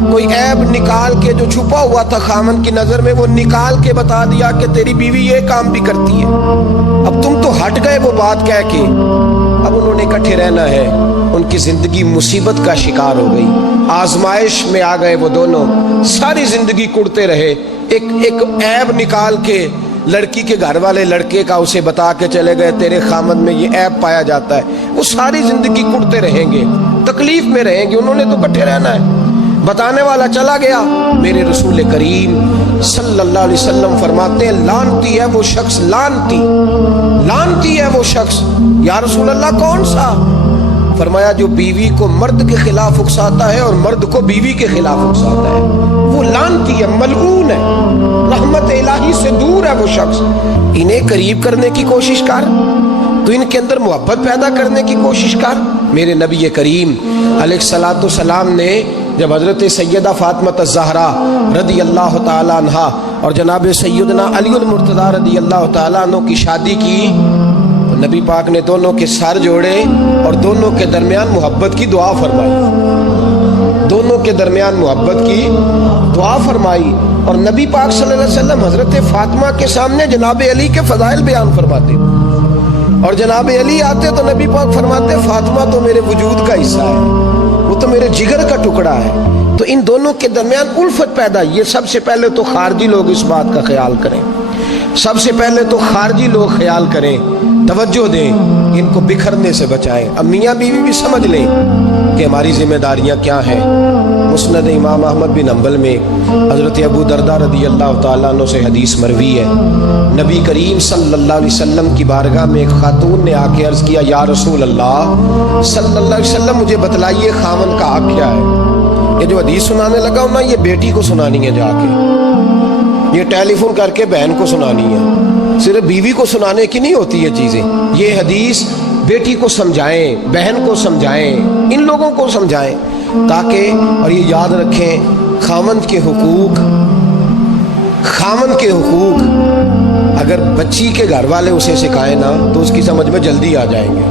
کوئی عیب نکال کے جو چھپا ہوا تھا خامن کی نظر میں وہ نکال کے بتا دیا کہ تیری بیوی یہ کام بھی کرتی ہے، اب تم تو ہٹ گئے وہ بات کہہ کے، اب انہوں نے اکٹھے رہنا ہے، ان کی زندگی مصیبت کا شکار ہو گئی، آزمائش میں آ گئے وہ دونوں، ساری زندگی کڑتے رہے، ایک عیب نکال کے لڑکی کے گھر والے لڑکے کا اسے بتا کے چلے گئے تیرے خامد میں یہ عیب پایا جاتا ہے، وہ ساری زندگی کڑتے رہیں گے، تکلیف میں رہیں گے، انہوں نے تو اکٹھے رہنا ہے۔ بتانے والا چلا گیا، میرے رسول کریم صلی اللہ علیہ وسلم فرماتے ہیں لعنتی ہے وہ شخص، لعنتی ہے وہ شخص۔ یا رسول اللہ کون سا؟ فرمایا جو بیوی کو مرد کے خلاف اکساتا ہے اور مرد کو بیوی کے خلاف اکساتا ہے، وہ لعنتی ہے، ملعون ہے، رحمت الہی سے دور ہے وہ شخص۔ انہیں قریب کرنے کی کوشش کر، تو ان کے اندر محبت پیدا کرنے کی کوشش کر۔ میرے نبی کریم علیہ الصلوۃ والسلام نے جب حضرت سیدہ فاطمہ الزہرا رضی اللہ تعالی عنہا اور جناب سیدنا علی المرتضیٰ رضی اللہ تعالی عنہ کی شادی کی، نبی پاک نے دونوں کے سر جوڑے اور دونوں کے درمیان محبت کی دعا فرمائی، دونوں کے درمیان محبت کی دعا فرمائی، اور نبی پاک صلی اللہ علیہ وسلم حضرت فاطمہ کے سامنے جناب علی کے فضائل بیان فرماتے، اور جناب علی آتے تو نبی پاک فرماتے فاطمہ تو میرے وجود کا حصہ ہے، وہ تو میرے جگر کا ٹکڑا ہے۔ تو ان دونوں کے درمیان الفت پیدا، یہ سب سے پہلے تو خارجی لوگ اس بات کا خیال کریں، سب سے پہلے تو خارجی لوگ خیال کریں، توجہ دیں، ان کو بکھرنے سے بچائیں۔ اب میاں بیوی بھی سمجھ لیں کہ ہماری ذمہ داریاں کیا ہیں۔ مسند امام احمد بن حنبل میں حضرت ابو درداء رضی اللہ تعالیٰ عنہ سے حدیث مروی ہے، نبی کریم صلی اللہ علیہ وسلم کی بارگاہ میں ایک خاتون نے آ کے عرض کیا یا رسول اللہ صلی اللہ علیہ وسلم مجھے بتلائیے خامن کا حق کیا ہے۔ یہ جو حدیث سنانے لگا ہوں نا، یہ بیٹی کو سنانی ہے، جا کے یہ ٹیلی فون کر کے بہن کو سنانی ہے، صرف بیوی کو سنانے کی نہیں ہوتی یہ چیزیں۔ یہ حدیث بیٹی کو سمجھائیں، بہن کو سمجھائیں، ان لوگوں کو سمجھائیں، تاکہ اور یہ یاد رکھیں خامند کے حقوق، خامند کے حقوق اگر بچی کے گھر والے اسے سکھائیں نا تو اس کی سمجھ میں جلدی آ جائیں گے،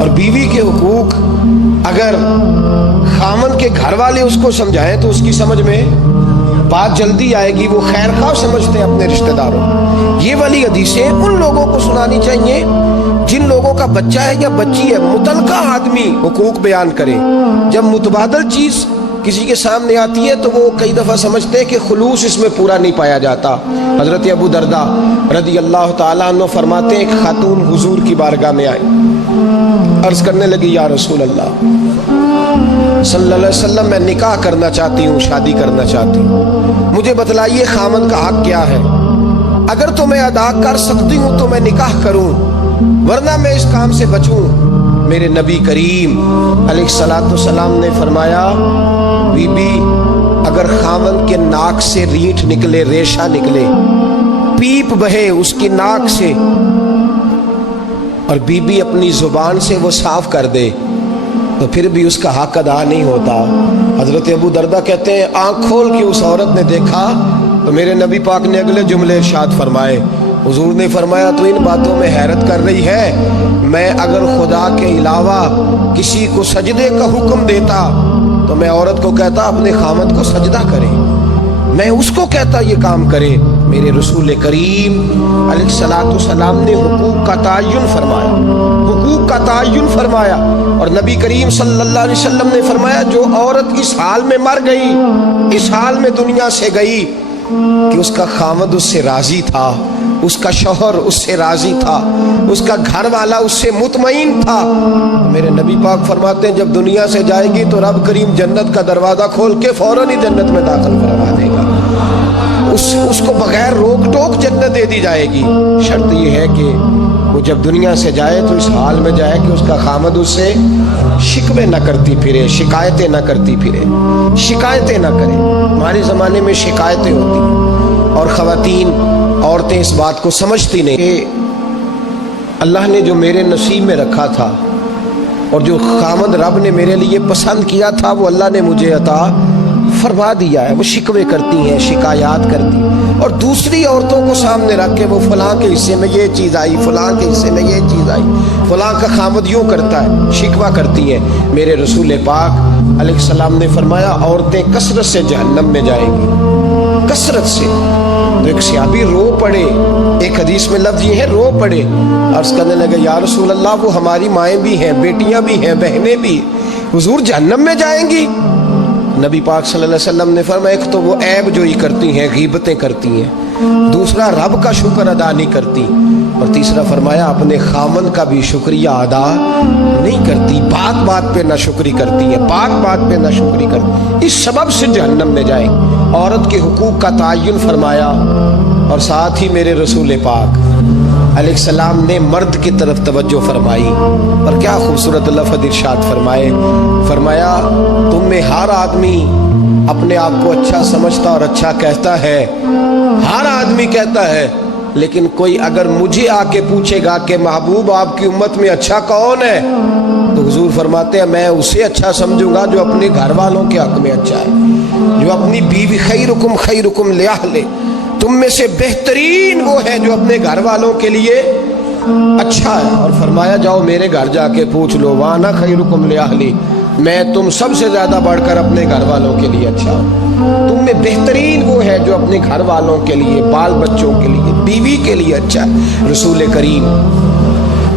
اور بیوی کے حقوق اگر خامند کے گھر والے اس کو سمجھائیں تو اس کی سمجھ میں بات جلدی آئے گی، وہ خیر خواہ سمجھتے ہیں اپنے رشتہ داروں۔ یہ والی حدیثیں ان لوگوں کو سنانی چاہیے جن لوگوں کا بچہ ہے یا بچی ہے، متعلقہ آدمی حقوق بیان کرے۔ جب متبادل چیز کسی کے سامنے آتی ہے تو وہ کئی دفعہ سمجھتے ہیں کہ خلوص اس میں پورا نہیں پایا جاتا۔ حضرت ابو درداء رضی اللہ تعالیٰ عنہ فرماتے ہیں ایک خاتون حضور کی بارگاہ میں آئی، عرض کرنے لگی یا رسول اللہ صلی اللہ علیہ وسلم میں نکاح کرنا چاہتی ہوں، شادی کرنا چاہتی ہوں، مجھے بتلائیے خامن کا حق کیا ہے، اگر تو میں ادا کر سکتی ہوں تو میں نکاح کروں، ورنہ میں اس کام سے بچوں۔ میرے نبی کریم علیہ الصلوۃ والسلام نے فرمایا بی بی اگر خامن کے ناک سے ریٹھ نکلے، ریشہ نکلے، پیپ بہے اس کی ناک سے، اور بی بی اپنی زبان سے وہ صاف کر دے تو پھر بھی اس کا حق ادا نہیں ہوتا۔ حضرت ابو درداء کہتے ہیں آنکھ کھول کے اس عورت نے دیکھا تو میرے نبی پاک نے اگلے جملے ارشاد فرمائے، حضور نے فرمایا تو ان باتوں میں حیرت کر رہی ہے، میں اگر خدا کے علاوہ کسی کو سجدے کا حکم دیتا تو میں عورت کو کہتا اپنے خامد کو سجدہ کرے، میں اس کو کہتا یہ کام کرے۔ میرے رسول کریم علیہ الصلوۃ والسلام نے حقوق کا تعین فرمایا، حقوق کا تعین فرمایا، اور نبی کریم صلی اللہ علیہ وسلم نے فرمایا جو عورت اس حال میں مر گئی، اس حال میں دنیا سے گئی کہ اس کا خامد اس سے راضی تھا، اس کا شوہر اس سے راضی تھا، اس کا گھر والا اس سے مطمئن تھا، میرے نبی پاک فرماتے ہیں جب دنیا سے جائے گی تو رب کریم جنت کا دروازہ کھول کے فوراً ہی جنت میں داخل فرما دے گا، اس کو بغیر روک ٹوک جنت دے دی جائے گی۔ شرط یہ ہے کہ وہ جب دنیا سے جائے تو اس حال میں جائے کہ اس کا خامد اس سے شکوے نہ کرتی پھرے، شکایتیں نہ کرتی پھرے، شکایتیں نہ کرے۔ ہمارے زمانے میں شکایتیں ہوتی ہیں، اور خواتین عورتیں اس بات کو سمجھتی نہیں کہ اللہ نے جو میرے نصیب میں رکھا تھا اور جو خامد رب نے میرے لیے پسند کیا تھا وہ اللہ نے مجھے عطا فرما دیا ہے۔ وہ شکوے کرتی ہیں، شکایات کرتی ہیں، اور دوسری عورتوں کو سامنے رکھ کے وہ فلاں کے حصے میں یہ چیز آئی، فلاں کے حصے میں یہ چیز آئی، فلاں کا خامد یوں کرتا ہے، شکوہ کرتی ہیں۔ میرے رسول پاک علیہ السلام نے فرمایا عورتیں کثرت سے جہنم میں جائیں گی، کثرت سے۔ تو ایک صحابی رو پڑے، ایک حدیث میں لفظ یہ ہے رو پڑے، عرض کرنے لگے یا رسول اللہ وہ ہماری مائیں بھی ہیں، بیٹیاں بھی ہیں، بہنیں بھی، حضور جہنم میں جائیں گی؟ نبی پاک صلی اللہ علیہ وسلم نے فرمایا ایک تو وہ عیب جوئی کرتی ہیں، غیبتیں کرتی ہیں، دوسرا رب کا شکر ادا نہیں کرتی، اور تیسرا فرمایا اپنے خامن کا بھی شکریہ ادا نہیں کرتی، بات بات پہ نہ شکری کرتی ہیں، بات بات پہ نہ شکری کرتی، اس سبب سے جہنم میں جائیں۔ عورت کے حقوق کا تعین فرمایا، اور ساتھ ہی میرے رسول پاک علیہ السلام نے مرد کی طرف توجہ فرمائی، اور کیا خوبصورت لفظ ارشاد فرمائے، فرمایا تم میں ہر آدمی اپنے آپ کو اچھا سمجھتا اور اچھا کہتا ہے، ہر آدمی کہتا ہے، لیکن کوئی اگر مجھے آ کے پوچھے گا کہ محبوب آپ کی امت میں اچھا کون ہے، تو حضور فرماتے ہیں میں اسے اچھا سمجھوں گا جو اپنے گھر والوں کے حق میں اچھا ہے، جو اپنی بیوی خیرکم لأہلہ، تم میں سے بہترین وہ ہے جو اپنے گھر والوں کے لیے اچھا ہے۔ اور فرمایا جاؤ میرے گھر جا کے پوچھ لو وانا خیرکم لأہلی، میں تم سب سے زیادہ بڑھ کر اپنے گھر والوں کے لیے اچھا ہوں، تم میں بہترین وہ ہے جو اپنے گھر والوں کے لیے، بال بچوں کے لیے، بیوی کے لیے اچھا ہے۔ رسول کریم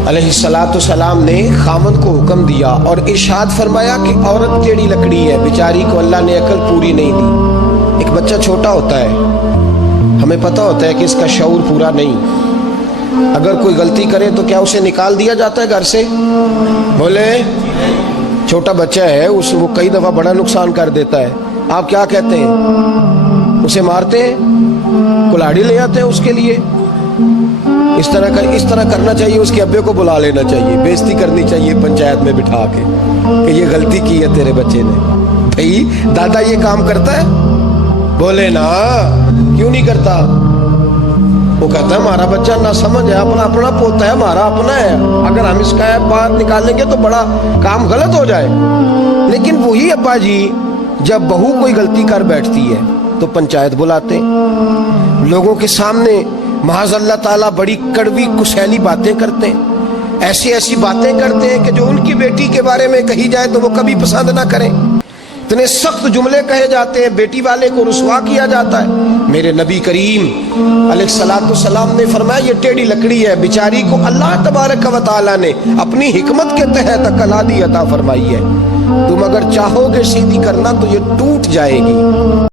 علیہ السلام نے خامد کو حکم دیا اور ارشاد فرمایا کہ عورت ٹیڑھی لکڑی ہے، بیچاری کو اللہ نے عقل پوری نہیں دی۔ ایک بچہ چھوٹا ہوتا ہے، ہمیں پتہ ہوتا ہے کہ اس کا شعور پورا نہیں، اگر کوئی غلطی کرے تو کیا اسے نکال دیا جاتا ہے گھر سے؟ بولے چھوٹا بچہ ہے، وہ کئی دفعہ بڑا نقصان کر دیتا ہے، آپ کیا کہتے ہیں؟ اسے مارتے ہیں، کلاڑی لے آتے ہیں اس کے لیے؟ اس طرح کرنا چاہیے، اس کے ابے کو بلا لینا چاہیے، بےزتی کرنی چاہیے پنچایت میں بٹھا کے کہ یہ غلطی کی ہے تیرے بچے نے۔ بھئی دادا یہ کام کرتا ہے؟ بولے نا، کیوں نہیں کرتا؟ وہ کہتا ہے ہمارا بچہ نہ سمجھ ہے، اپنا پوتا ہے، ہمارا اپنا ہے، اگر ہم اس کا بات نکالیں گے تو بڑا کام غلط ہو جائے۔ لیکن وہی ابا جی جب بہو کوئی غلطی کر بیٹھتی ہے تو پنچایت بلاتے ہیں، لوگوں کے سامنے معاذ اللہ تعالیٰ بڑی کڑوی کسیلی باتیں کرتے ہیں، ایسی باتیں کرتے ہیں کہ جو ان کی بیٹی کے بارے میں کہی جائے تو وہ کبھی پسند نہ کریں، اتنے سخت جملے کہے جاتے ہیں، بیٹی والے کو رسوا کیا جاتا ہے۔ میرے نبی کریم علیہ السلام نے فرمایا یہ ٹیڑھی لکڑی ہے، بیچاری کو اللہ تبارک و تعالیٰ نے اپنی حکمت کے تحت عقل عطا فرمائی ہے، تم اگر چاہو گے سیدھی کرنا تو یہ ٹوٹ جائے گی۔